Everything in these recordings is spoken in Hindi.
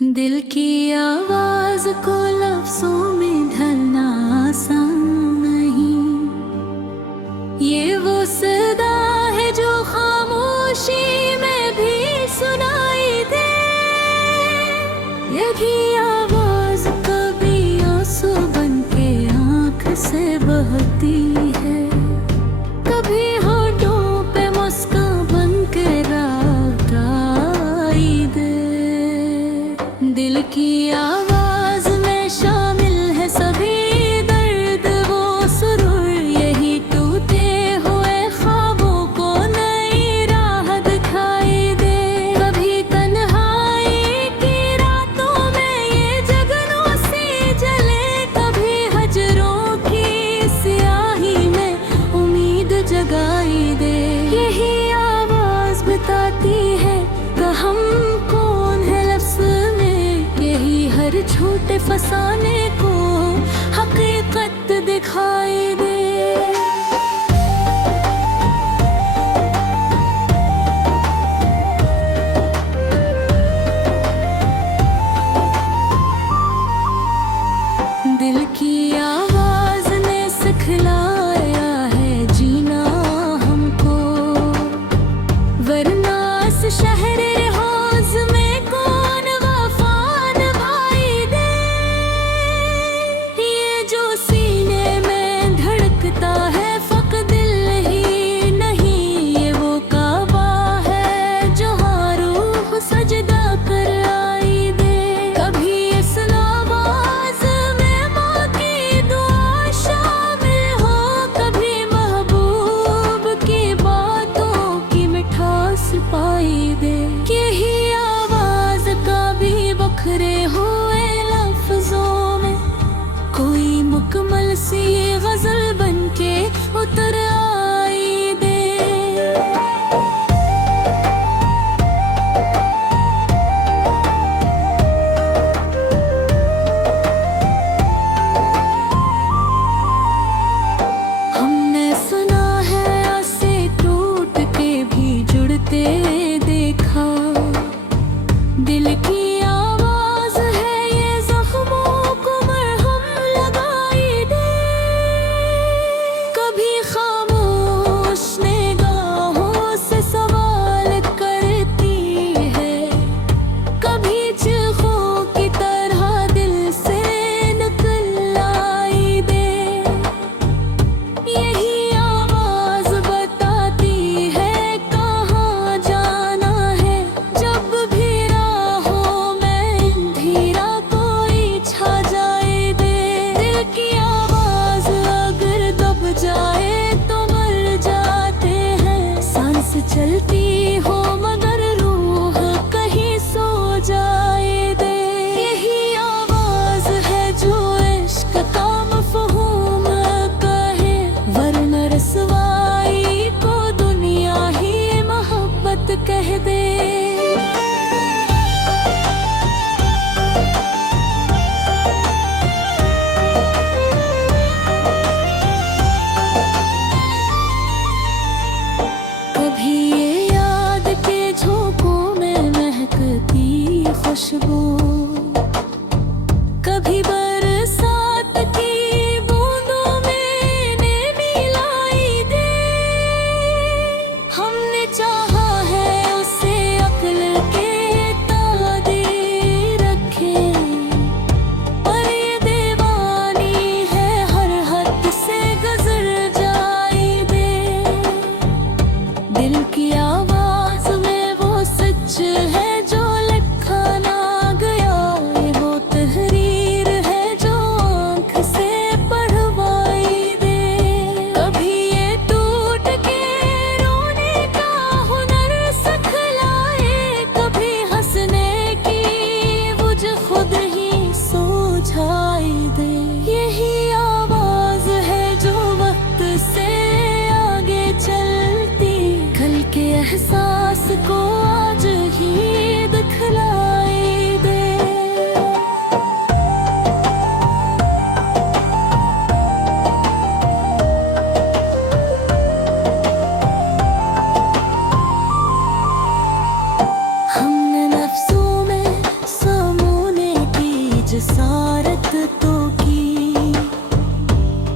दिल की आवाज को लफ्जों में ढलना आसान नहीं। ये वो सदा है जो खामोशी में भी सुनाई दे। यही आवाज कभी आंसू बन के आँख से बहती है, कभी होठों पे मुस्कान बन के रात आई दे। दिल की आवाज में शामिल है सभी दर्द वो सुरूर, यही टूटे हुए ख्वाबों को नई राह दिखाई दे। कभी तन्हाई की रातों में ये जगनों सी जले, कभी हजरों की स्याही में उम्मीद जगाई दे। यही आवाज बताती है कि हम कौन है लफ्ज़ में, यही हर झूठे फसाने को हकीकत दिखाई दे। दिल की आवाज ने सिखलाया है जीना हमको, वरना इस शहर हौज में कौन वफा निभाई दे। ये जो सीने में धड़कता है फक दिल ही नहीं, ये वो काबा है जहाँ रूह सजदा कर आई दे। कभी इस नवाज में माँ की दुआ शामिल हो, कभी महबूब की बातों की मिठास पाई दे। यही आवाज का भी बखरे हुए लफ्जों में कोई मुकम्मल सी गजल बन के उतर आई दे। हमने सुना है ऐसे टूट के भी जुड़ते देखा। दिल की आवाज है ये जख्मों को मरहम लगाई दे। कभी खामोश निगाहों से सवाल करती है, कभी चीखों की तरह दिल से निकल आई दे। यही आवाज बताती है कहाँ जाना है, जब भी राहों में अंधेरा कोई छा जाए दे। दिल की आवाज अगर दब जाए तो मर जाते हैं, सांस चलती हो मगर रूह कहीं सो जाए दे। यही आवाज है जो इश्क का मफ़हूम कहे, वरना रसवाई को दुनिया ही मोहब्बत कह दे। कभी ये याद के झोंकों में महकती खुशबू, कभी बरसात की बूंदों में नैनी लाई दे। हमने चाहा है उसे अक्ल के तादे रखे, पर ये दीवानी है हर हद से गुजर जाए दे। दिल की आवाज में वो सच है जो लिखा ना गया, वो तहरीर है जसारत तो की,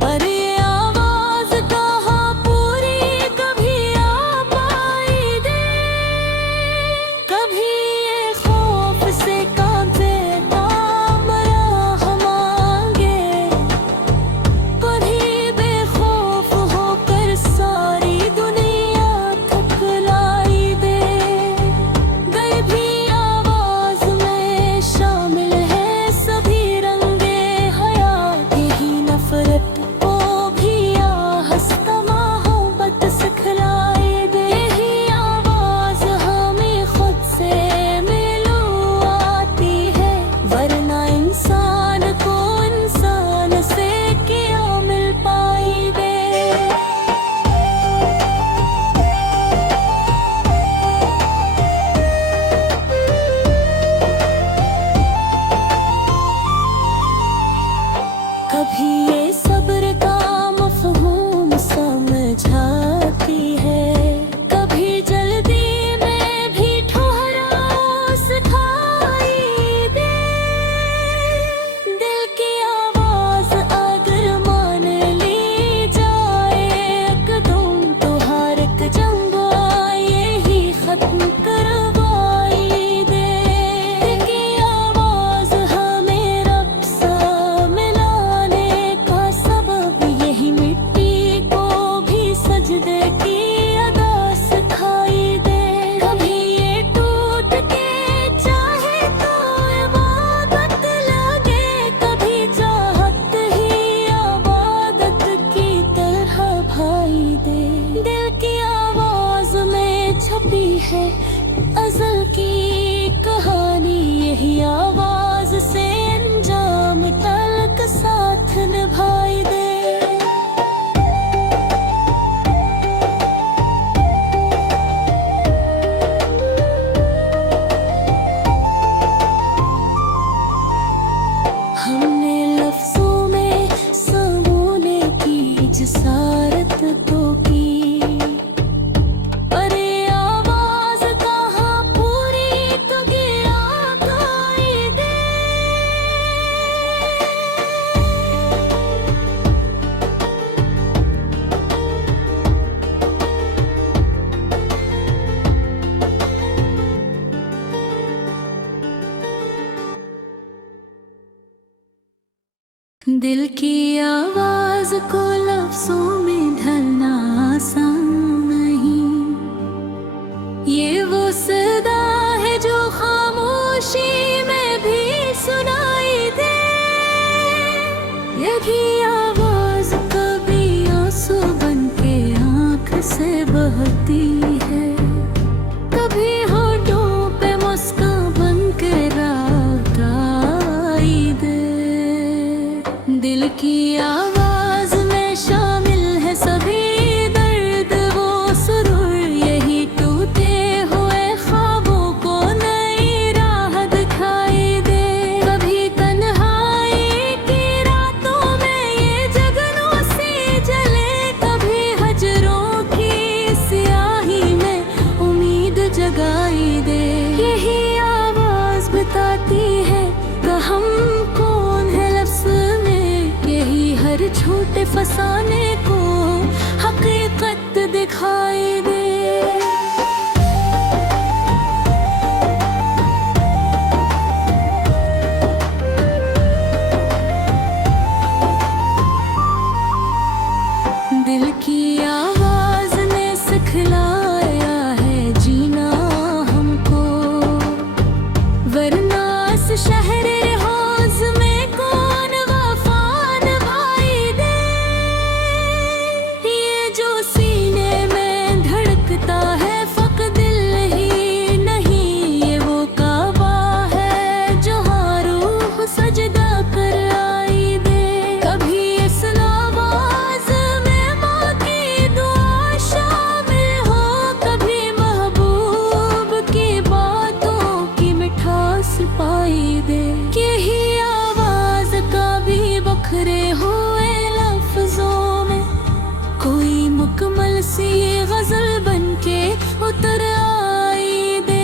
पर ये आवाज कहाँ पूरी कभी आ पाई दे। कभी ये खौफ से कांपे काम राह मांगे, कभी बेखौफ होकर सारी दुनिया थकलाई दे। गई भी आवाज में शामिल है सभी रंगे हयात, यही नफरत को भी आहस्ता मोहब्बत सिखलाई दे। यही आवाज हमें खुद से मिलवाती है, वरना इंसान को इंसान से क्या मिल पाई दे। कभी ये सब्र का मफ़हूम समझाती है, कभी जल्दी में भी ठहराव सिखाई दे। दिल की आवाज अगर मान ली जाए एकदम, तो हर एक जंग यही खत्म करवाई दे। दिल की आवाज हमें रब से मिलाने का सबब, यही मिट्टी को भी सजदे की अदा सिखाई दे। कभी ये टूट के चाहे तो इबादत लगे, कभी चाहत ही आबादत की तरह भाई दे। दिल की आवाज में छपी है अज़ल की कहानी, यही आवाज से अंजाम तलक साथ निभाई दे। हमने लफ्ज़ों में समोने की जसारत तो की, पर ये आवाज कहाँ पूरी तो गिरा गाई दे। दिल की आवाज को लफ्ज़ों में ढलना आसान नहीं, ये वो सदा है जो खामोशी में भी सुनाई दे। यही आवाज कभी आंसू बन के आँख से बहती है, कभी होठों पे मुस्कान बन के रात आई दे। दिल की आवाज में शामिल है सभी दर्द वो सुरूर, यही टूटे हुए ख्वाबों को नई राह दिखाई दे। कभी तन्हाई की रातों में ये जगनों सी जले, कभी हजरों की स्याही में उम्मीद जगाई दे। यही आवाज बताती है कि हम कौन है लफ्ज़ में, यही हर छोटे फसाने को हकीकत दिखाई दे। दिल की आवाज ने सिखलाया है जीना हमको, वरना इस शहर हौज में कौन वफा निभाई दे। ये जो सीने में धड़कता है फक दिल ही नहीं, ये वो काबा है जो हर रूह सजदा कर आई दे। कभी इस आवाज में माँ की दुआ शामिल हो, कभी महबूब की बातों की मिठास पाई दे। यही आवाज का भी बखरे हुए लफ्जों में कोई मुकम्मल सी गजल बन के उतर आई दे।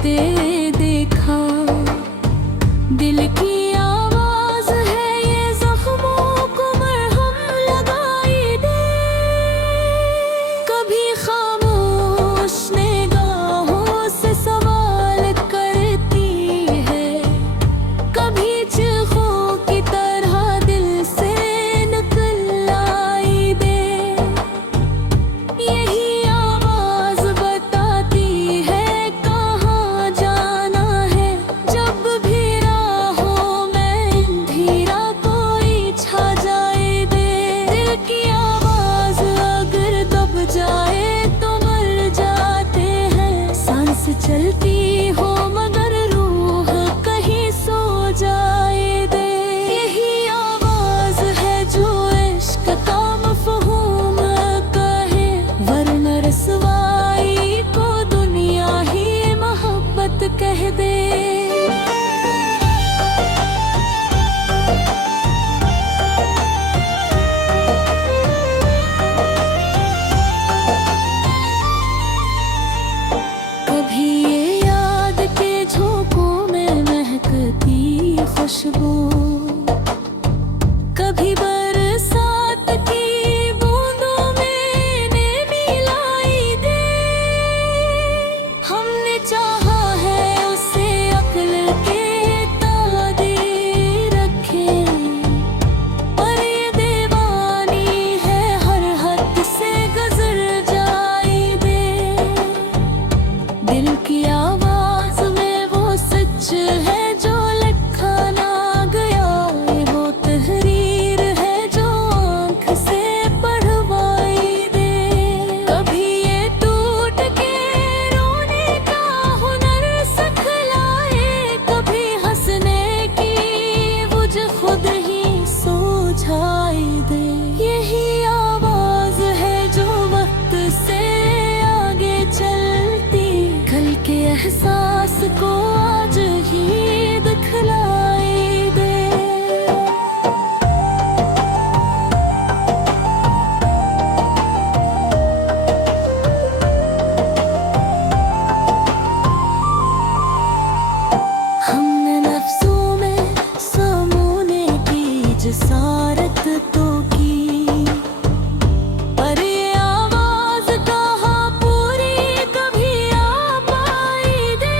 होते देखा। दिल की आवाज है ये जख्मों को मरहम लगाई दे। कभी खामोश निगाहों से सवाल करती है, कभी चीखों की तरह दिल से निकल आई दे। यही आवाज बताती है कहाँ जाना है। जब भी राहों में अंधेरा कोई छा जाए दे। दिल की आवाज अगर दब जाए तो मर जाते हैं। सांस चलती हो मगर रूह कहीं सो जाए दे। यही आवाज है जो इश्क का मफ़हूम कहे, वरना रसवाई को दुनिया ही मोहब्बत कह दे। कभी ये याद के झोंकों में महकती खुशबू, कभी बरसात की बूंदों में नमी लाई दे। हमने चाहा है उसे अक्ल के तादे रखे, पर ये दीवानी है हर हद से गुजर जाए दे। दिल की आवाज में वो सच है जो लिखा ना गया। वो तहरीर है जो आँख से पढ़वाई दे। कभी ये टूट के रोने का हुनर सिखलाए, कभी हंसने की मुझे खुद ही सुझाई दे। यही आवाज है जो वक्त से आगे चलती, कल के एहसास को आज ही दिखलाई दे। हमने नफ्सों में समूने की जसारत तो की, पर ये आवाज कहाँ पूरी कभी आ पाई दे।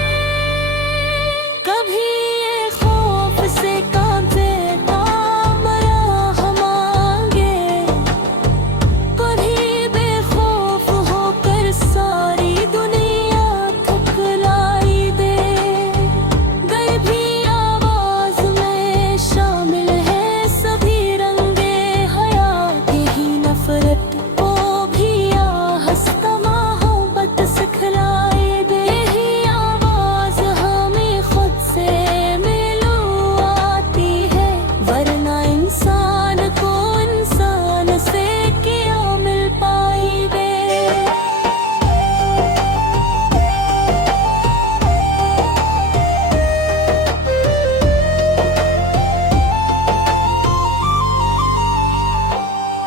कभी ये खौफ से कांपे काम राह मांगे, कभी बेखौफ होकर सारी दुनिया थकलाई दे। गैबी आवाज में शामिल है सभी रंगे हयात, यही नफरत को भी आहस्ता मोहब्बत सिखलाई दे। यही आवाज हमें खुद से मिलवाती है, वरना इंसान को इंसान से क्या मिल पाई दे।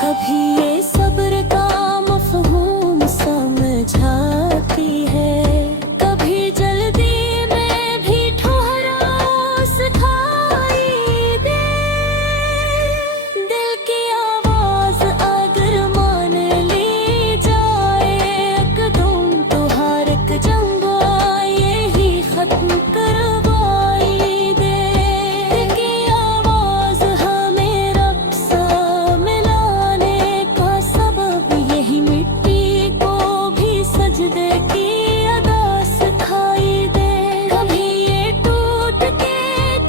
कभी ये सब्र का मफ़हूम समझाती है, कभी जल्दी में भी ठहराव सिखाई दे। दिल की आवाज अगर मान ली जाए एकदम, तो हर एक जंग यही खत्म करवाई दे। दिल की आवाज हमें रब से मिलाने का सबब, यही मिट्टी को भी सजदे की अदा सिखाई दे। कभी ये टूट के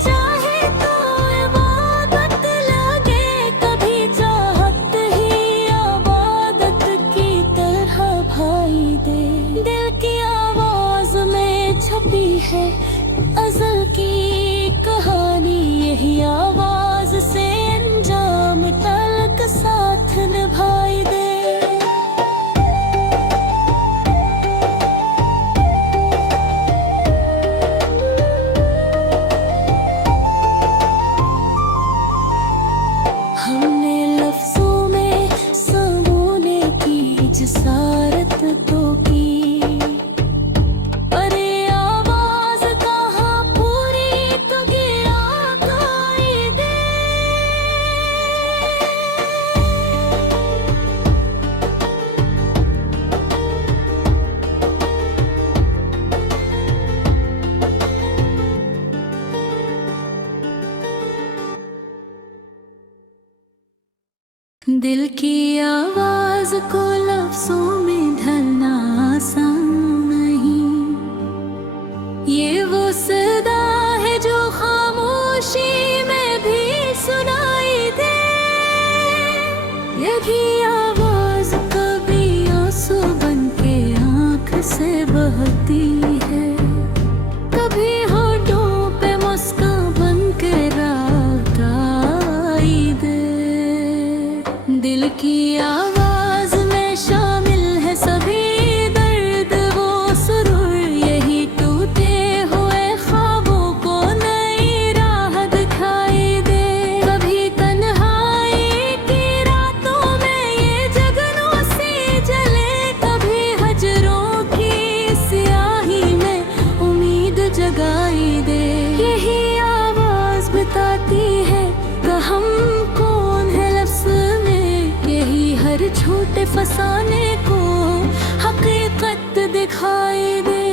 चाहे तो इबादत लगे, कभी चाहत ही आबादत की तरह भाई दे। दिल की आवाज में छपी है अज़ल की कहानी, यही आवाज से अंजाम तक साथ निभाई दे। जसारत तो की, पर ये आवाज दिल की आवाज को लफ्जों में ढलना आसान नहीं। ये वो सदा है जो खामोशी में भी सुनाई दे। यही आवाज कभी आंसू बन के आँख से बहती है, कभी होठों पे मुस्कान बन के रात आई दे। दिल की आवाज में शामिल है सभी दर्द वो सुरूर, यही टूटे हुए ख्वाबों को नई राह दिखाई दे। कभी तन्हाई की रातों में ये जगनों सी जले, कभी हजरों की स्याही में उम्मीद जगाई दे। यही आवाज बताती है कि हम कौन है लफ्ज़ में, यही हर छोटे फसाने को हकीकत दिखाई दे।